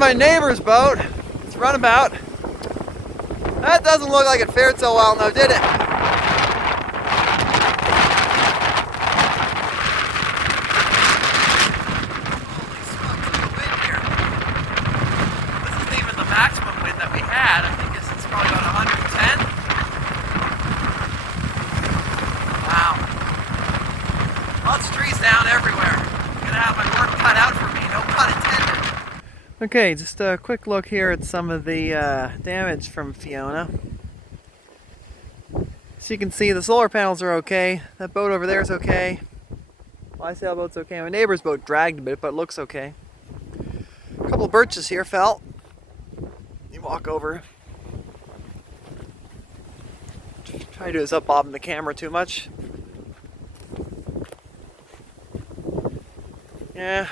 my neighbor's boat. It's runabout. That doesn't look like it fared so well now, did it? Holy smokes, look at the wind here. This isn't even the maximum wind that we had. I think it's probably about 110. Wow. Lots of trees down everywhere. I'm gonna have my work cut out for me, no pun intended. Okay, just a quick look here at some of the damage from Fiona. So you can see the solar panels are okay. That boat over there is okay. My sailboat's okay. My neighbor's boat dragged a bit, but it looks okay. A couple of birches here fell. You walk over. Try to do this up bobbing the camera too much. Yeah.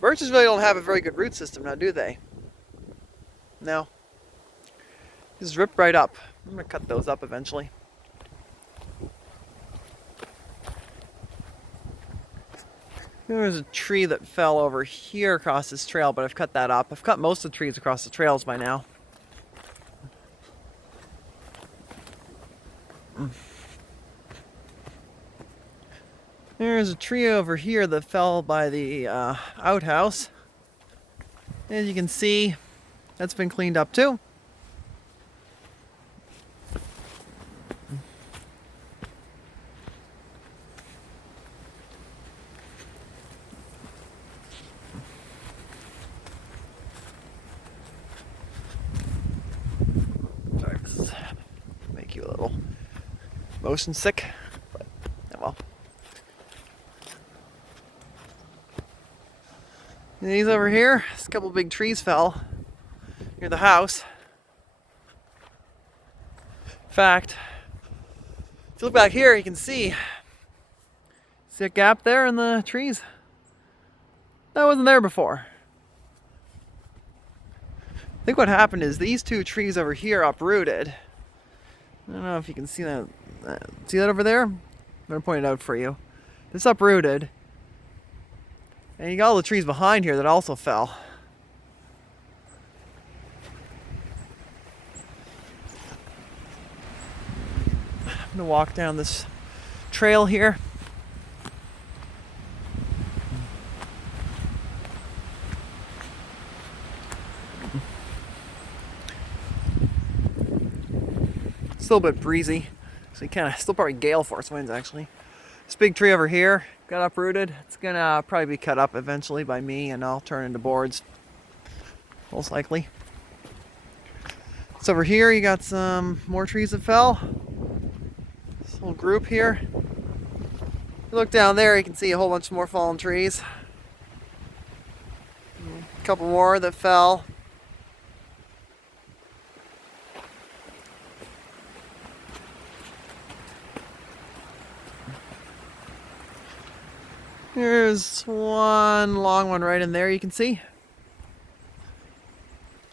Birches really don't have a very good root system now, do they? No. Just rip right up. I'm going to cut those up eventually. There's a tree that fell over here across this trail, but I've cut that up. I've cut most of the trees across the trails by now. There's a tree over here that fell by the outhouse. As you can see, that's been cleaned up too. Sorry, this is make you a little motion sick, but yeah, well. And these over here, a couple big trees fell near the house. In fact, if you look back here, you can see a gap there in the trees. That wasn't there before. I think what happened is these two trees over here uprooted. I don't know if you can see that. See that over there? I'm going to point it out for you. This uprooted. And you got all the trees behind here that also fell. I'm going to walk down this trail here. Still a bit breezy, so you kind of still probably gale force winds actually. This big tree over here got uprooted. It's gonna probably be cut up eventually by me, and I'll turn into boards, most likely. So over here you got some more trees that fell. This whole group here. You look down there, you can see a whole bunch more fallen trees. A couple more that fell. There's one long one right in there, you can see.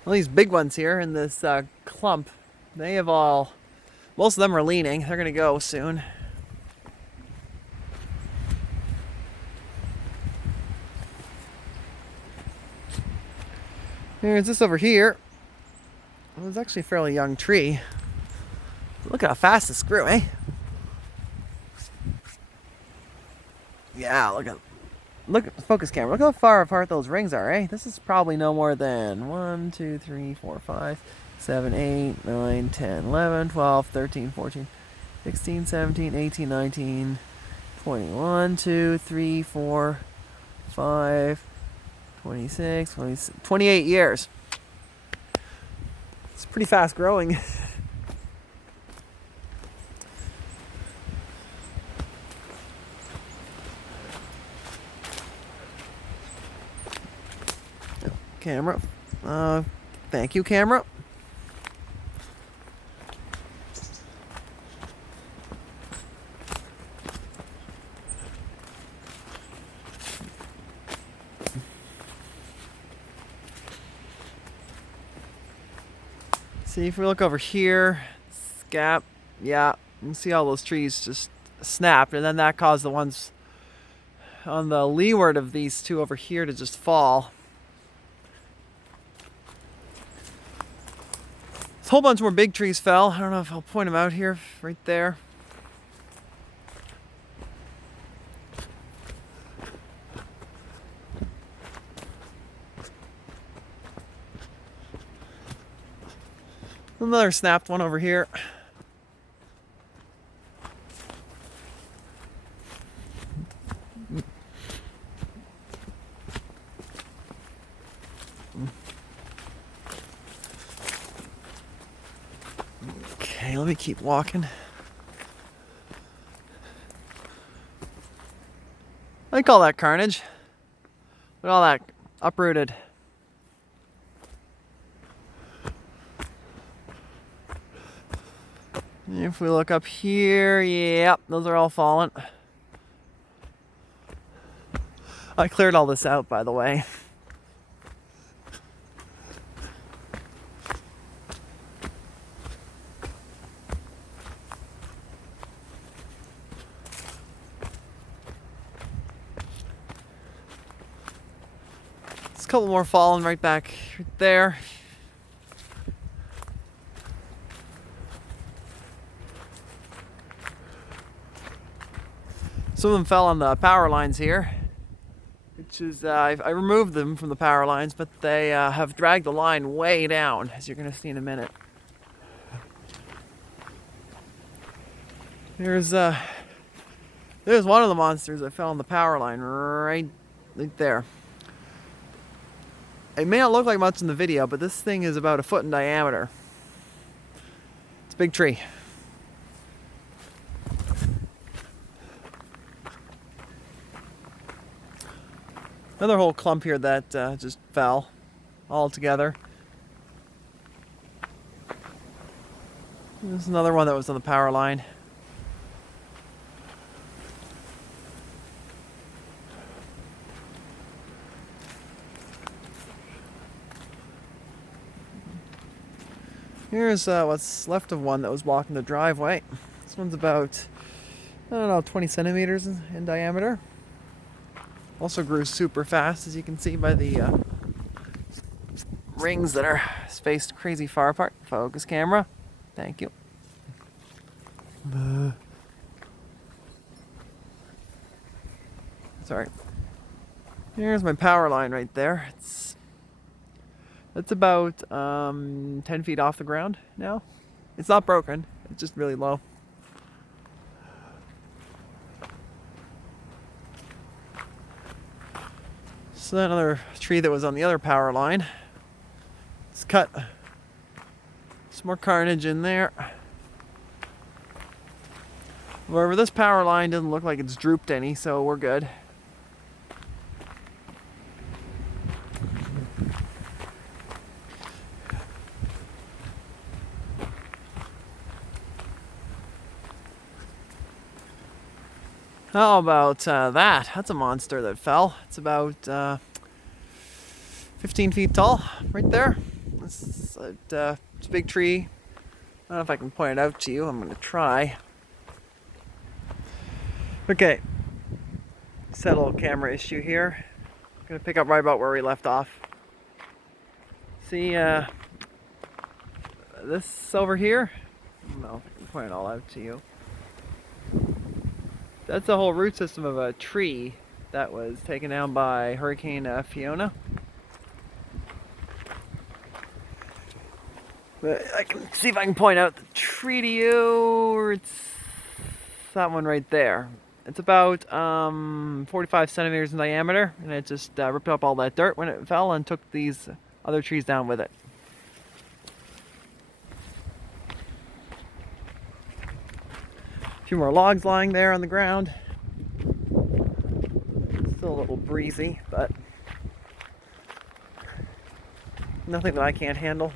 All these big ones here in this clump, they have all, most of them are leaning. They're gonna go soon. There's this over here. It was actually a fairly young tree. Look how fast this grew, eh? Yeah, look at the focus camera. Look how far apart those rings are, eh? This is probably no more than 1, 2, 3, 4, 5, 7, 8, 9, 10, 11, 12, 13, 14, 16, 17, 18, 19, 20, 1, 2, 3, 4, 5, 26, 27, 28 years. It's pretty fast growing. Camera. Thank you, camera. See, if we look over here, this gap, yeah, you can see all those trees just snapped, and then that caused the ones on the leeward of these two over here to just fall. A whole bunch more big trees fell. I don't know if I'll point them out here, right there. Another snapped one over here. Okay, let me keep walking. I call that carnage. Look at all that uprooted. If we look up here, yep, those are all fallen. I cleared all this out, by the way. There's a couple more fallen right back there. Some of them fell on the power lines here, which is, I removed them from the power lines, but they have dragged the line way down, as you're going to see in a minute. There's one of the monsters that fell on the power line right there. It may not look like much in the video, but this thing is about 1 foot in diameter. It's a big tree. Another whole clump here that just fell all together. There's another one that was on the power line. Here's what's left of one that was blocking the driveway. This one's about, I don't know, 20 centimeters in diameter. Also grew super fast, as you can see by the rings that are spaced crazy far apart. Focus camera. Thank you. Sorry. Here's my power line right there. It's about 10 feet off the ground now. It's not broken. It's just really low. So another tree that was on the other power line. It's cut. Some more carnage in there. However, this power line doesn't look like it's drooped any, so we're good. How about that? That's a monster that fell. It's about 15 feet tall, right there. It's a big tree. I don't know if I can point it out to you. I'm going to try. Okay. Set a little camera issue here. I'm going to pick up right about where we left off. See this over here? I don't know if I can point it all out to you. That's the whole root system of a tree that was taken down by Hurricane Fiona. But I can see if I can point out the tree to you. It's that one right there. It's about 45 centimeters in diameter, and it just ripped up all that dirt when it fell and took these other trees down with it. A few more logs lying there on the ground. Still a little breezy, but nothing that I can't handle.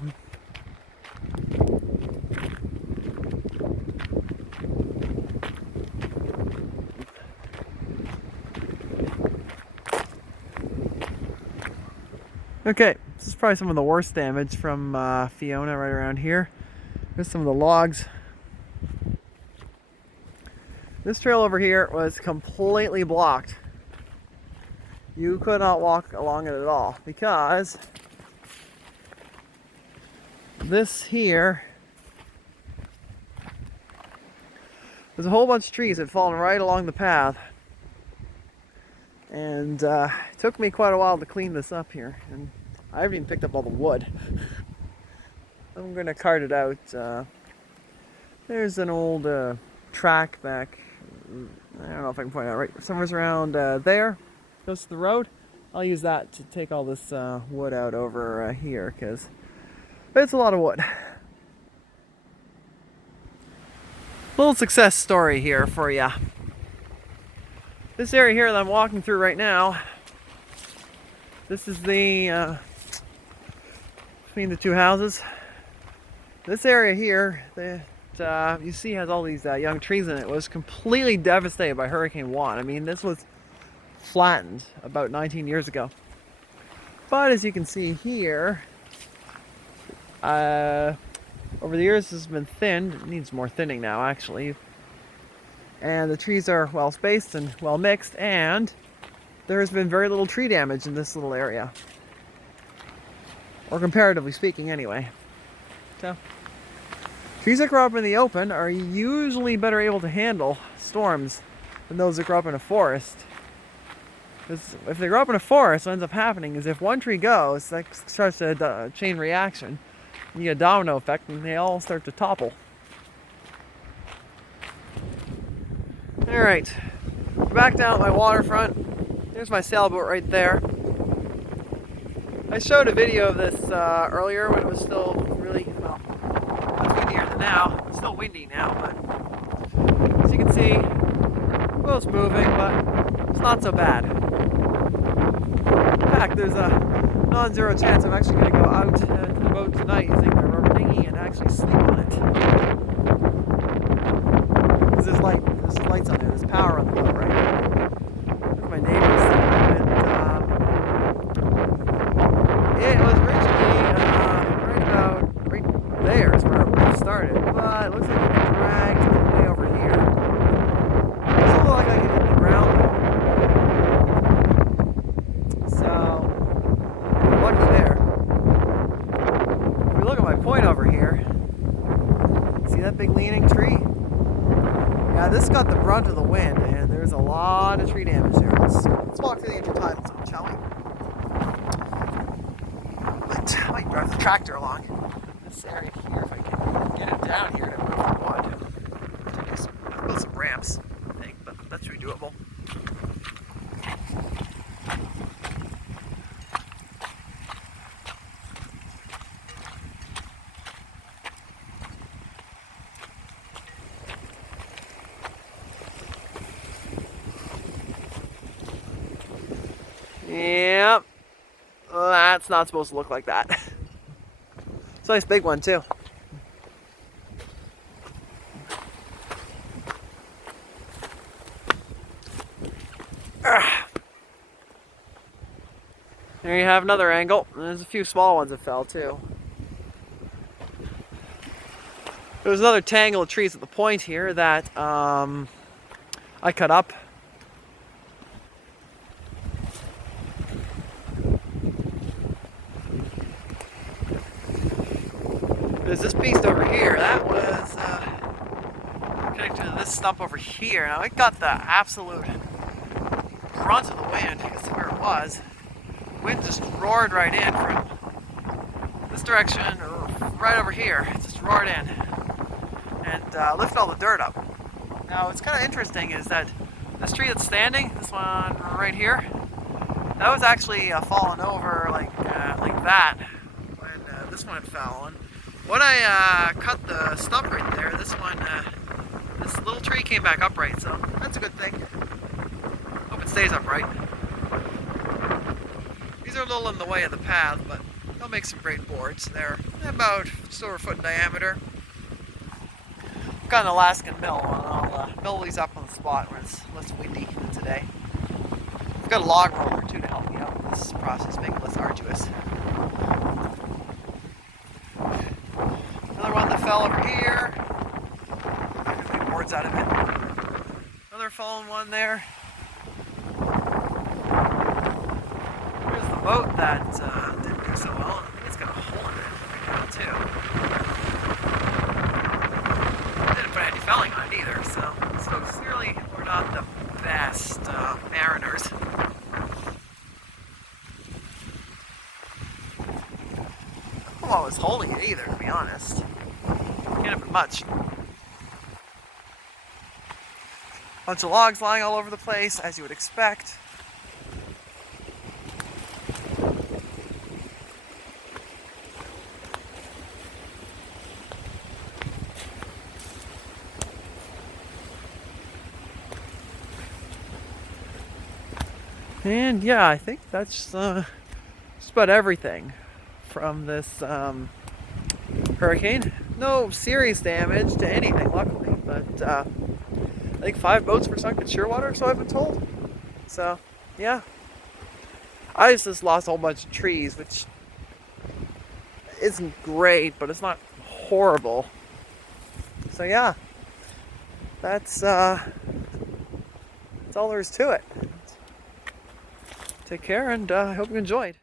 Okay, this is probably some of the worst damage from Fiona right around here. Here's some of the logs. This trail over here was completely blocked. You could not walk along it at all because this here There's a whole bunch of trees that had fallen right along the path. And it took me quite a while to clean this up here. And I haven't even picked up all the wood. I'm going to cart it out. There's an old track back, I don't know if I can point it out right, somewhere's around there, goes to the road. I'll use that to take all this wood out over here, because it's a lot of wood. Little success story here for you. This area here that I'm walking through right now, this is the, between the two houses. This area here that you see has all these young trees in it was completely devastated by Hurricane Fiona. I mean, this was flattened about 19 years ago. But as you can see here, over the years this has been thinned. It needs more thinning now, actually. And the trees are well spaced and well mixed, and there has been very little tree damage in this little area. Or comparatively speaking, anyway. So, trees that grow up in the open are usually better able to handle storms than those that grow up in a forest. Because if they grow up in a forest, what ends up happening is if one tree goes, that starts a chain reaction. You get a domino effect, and they all start to topple. Alright, back down at my waterfront. There's my sailboat right there. I showed a video of this earlier when it was still really, well, much windier than now. It's still windy now, but as you can see, the boat's moving, but it's not so bad. In fact, there's a non-zero chance I'm actually going to go out to the boat tonight using my rubber dinghy and actually sleep on it. Because there's lights on there, there's power on the boat, right? Look at my neighbors there, and it was originally right there is where it started, but it looks like it dragged all the way over here. It doesn't look like I can hit the ground though. So, lucky there. If we look at my point over here, see that big leaning tree? Yeah, this got the brunt of the wind, and there's a lot of tree damage there. Let's walk through the intertidal zone, shall we? I might drive the tractor along this area here if I can get it down here to move the wood. Build some ramps, I think, but that's really doable. Yep, that's not supposed to look like that. It's a nice big one too. There you have another angle. There's a few small ones that fell too. There was another tangle of trees at the point here that I cut up. There's this beast over here. That was connected to this stump over here. Now it got the absolute brunt of the wind. You can see where it was. The wind just roared right in from this direction, or right over here. It just roared in and lifted all the dirt up. Now what's kind of interesting is that this tree that's standing, this one right here, that was actually fallen over like that when this one had fallen. When I cut the stump right there, this little tree came back upright, so that's a good thing. Hope it stays upright. These are a little in the way of the path, but they'll make some great boards. They're about just over a foot in diameter. I've got an Alaskan mill, and I'll mill these up on the spot when it's less windy than today. I've got a log roller too to help me out with this process, make it less arduous. Another one that fell over here. Make boards out of it. Another fallen one there. Here's the boat that didn't do so well. It's got a hole in it right now too. Didn't put any felling on it either, so not the best mariners. I don't know what was holding it either, to be honest. Can't have been much. Bunch of logs lying all over the place, as you would expect. And yeah, I think that's just about everything from this hurricane. No serious damage to anything, luckily, but I think 5 boats were sunk in Shearwater, so I've been told. So, yeah. I just lost a whole bunch of trees, which isn't great, but it's not horrible. So yeah, that's all there is to it. Take care, and I hope you enjoyed.